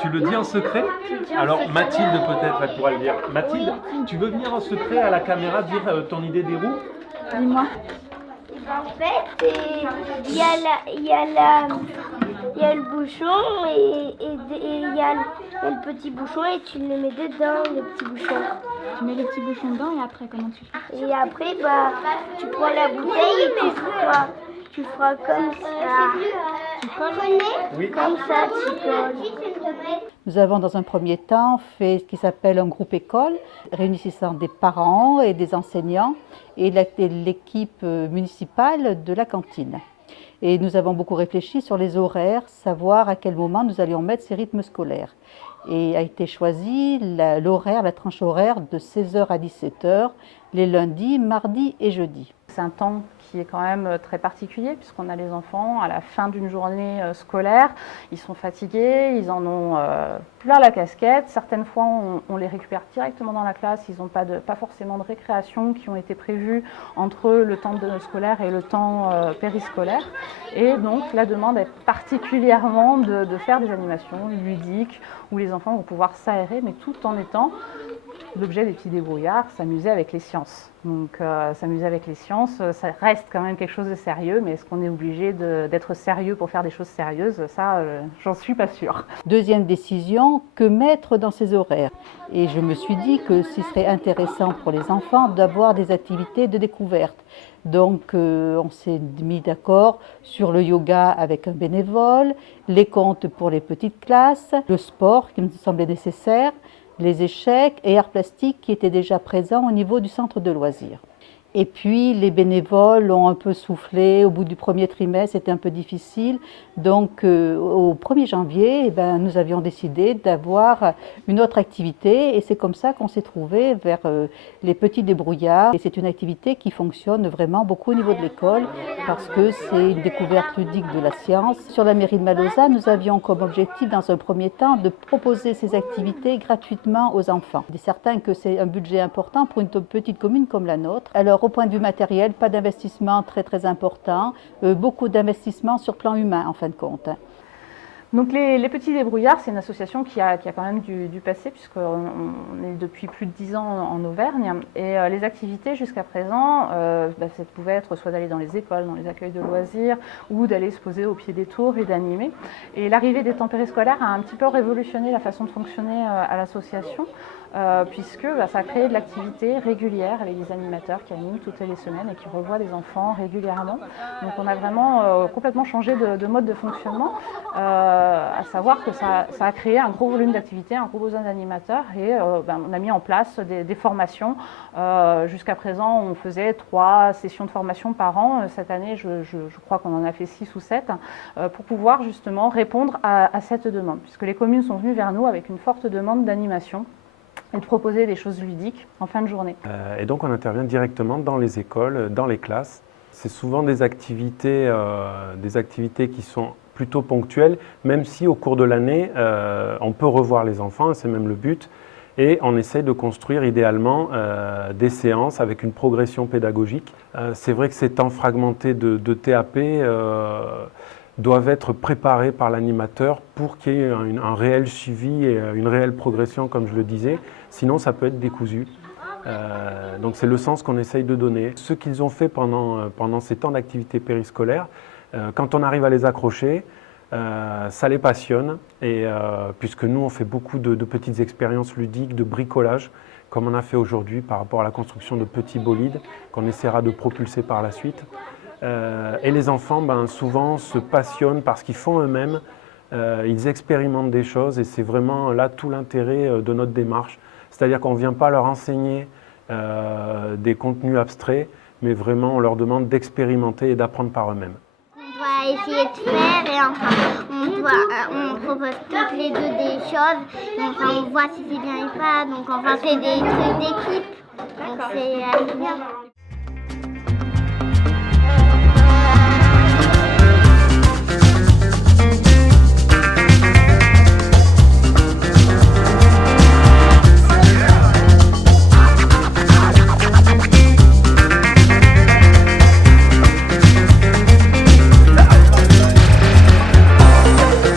Tu le dis en secret? Alors Mathilde peut-être, elle pourra le dire. Mathilde, tu veux venir en secret à la caméra dire ton idée des roues? Dis-moi. En fait, il y a le bouchon et il y a le petit bouchon et tu le mets dedans, le petit bouchon. Tu mets le petit bouchon dedans et après, comment tu fais? Et après, tu prends la bouteille et tu feras comme ça. Tu colles? Oui. Comme ça, tu colles. Nous avons dans un premier temps fait ce qui s'appelle un groupe école, réunissant des parents et des enseignants et l'équipe municipale de la cantine. Et nous avons beaucoup réfléchi sur les horaires, savoir à quel moment nous allions mettre ces rythmes scolaires. Et a été choisi l'horaire, la tranche horaire de 16h à 17h, les lundis, mardis et jeudis. C'est un temps qui est quand même très particulier puisqu'on a les enfants à la fin d'une journée scolaire, ils sont fatigués, ils en ont plein la casquette. Certaines fois, on les récupère directement dans la classe, ils n'ont pas forcément de récréation qui ont été prévues entre le temps scolaire et le temps périscolaire. Et donc, la demande est particulièrement de faire des animations ludiques où les enfants vont pouvoir s'aérer, mais tout en étant l'objet des petits débrouillards, s'amuser avec les sciences. Donc s'amuser avec les sciences, ça reste quand même quelque chose de sérieux, mais est-ce qu'on est obligé d'être sérieux pour faire des choses sérieuses? Ça, j'en suis pas sûre. Deuxième décision, que mettre dans ces horaires? Et je me suis dit que ce serait intéressant pour les enfants d'avoir des activités de découverte. Donc on s'est mis d'accord sur le yoga avec un bénévole, les contes pour les petites classes, le sport qui me semblait nécessaire, les échecs et arts plastiques qui étaient déjà présents au niveau du centre de loisirs. Et puis les bénévoles ont un peu soufflé au bout du premier trimestre, c'était un peu difficile. Donc au 1er janvier, nous avions décidé d'avoir une autre activité et c'est comme ça qu'on s'est trouvé vers les petits débrouillards. Et c'est une activité qui fonctionne vraiment beaucoup au niveau de l'école parce que c'est une découverte ludique de la science. Sur la mairie de Malauza, nous avions comme objectif dans un premier temps de proposer ces activités gratuitement aux enfants. Il est certain que c'est un budget important pour une petite commune comme la nôtre. Alors au point de vue matériel, pas d'investissement très important, beaucoup d'investissement sur plan humain en fin de compte. Donc les Petits Débrouillards, c'est une association qui a quand même du passé puisqu'on est depuis plus de 10 ans en Auvergne et les activités jusqu'à présent, ça pouvait être soit d'aller dans les écoles, dans les accueils de loisirs ou d'aller se poser au pied des tours et d'animer. Et l'arrivée des temps périscolaires a un petit peu révolutionné la façon de fonctionner à l'association puisque ça a créé de l'activité régulière avec des animateurs qui animent toutes les semaines et qui revoient des enfants régulièrement. Donc on a vraiment complètement changé de mode de fonctionnement. À savoir que ça a créé un gros volume d'activités, un gros besoin d'animateurs et on a mis en place des formations. Jusqu'à présent, on faisait 3 sessions de formation par an. Cette année, je crois qu'on en a fait 6 ou 7 pour pouvoir justement répondre à cette demande, puisque les communes sont venues vers nous avec une forte demande d'animation et de proposer des choses ludiques en fin de journée. Et donc on intervient directement dans les écoles, dans les classes. C'est souvent des activités qui sont plutôt ponctuelles, même si au cours de l'année, on peut revoir les enfants, c'est même le but, et on essaie de construire idéalement des séances avec une progression pédagogique. C'est vrai que ces temps fragmentés de TAP doivent être préparés par l'animateur pour qu'il y ait un réel suivi et une réelle progression, comme je le disais, sinon ça peut être décousu. Donc c'est le sens qu'on essaye de donner. Ce qu'ils ont fait pendant ces temps d'activité périscolaire, quand on arrive à les accrocher, ça les passionne, et puisque nous on fait beaucoup de petites expériences ludiques, de bricolage, comme on a fait aujourd'hui par rapport à la construction de petits bolides qu'on essaiera de propulser par la suite. Et les enfants souvent se passionnent parce qu'ils font eux-mêmes, ils expérimentent des choses et c'est vraiment là tout l'intérêt de notre démarche. C'est-à-dire qu'on ne vient pas leur enseigner des contenus abstraits, mais vraiment on leur demande d'expérimenter et d'apprendre par eux-mêmes. On doit essayer de faire et on propose toutes les deux des choses, et on voit si c'est bien ou pas, donc c'est des trucs d'équipe, donc c'est assez bien.